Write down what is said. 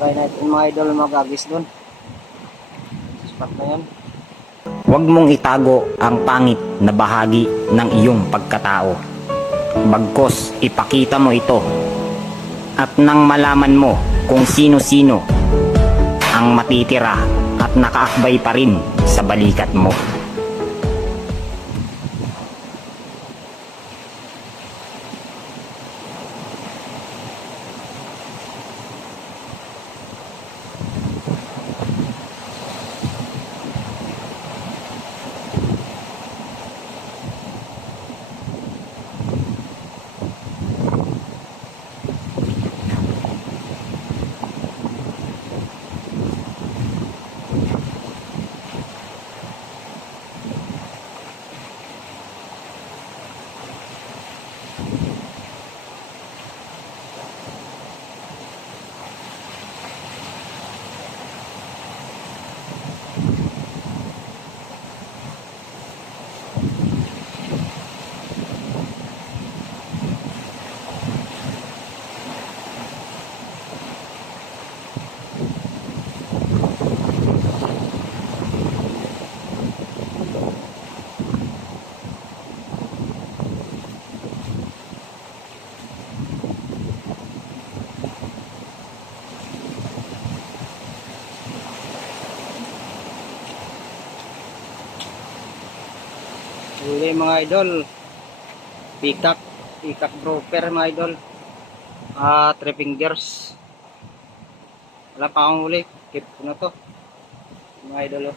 Try natin mga idol mag-agis doon. Spot na yan. Huwag mong itago ang pangit na bahagi ng iyong pagkatao. Bagkus ipakita mo ito. At nang malaman mo kung sino-sino ang matitira at nakaakbay pa rin sa balikat mo. Huli mga idol. Peacock grouper mga idol. 3 fingers. Wala pa akong huli. Keep ko na to mga idol.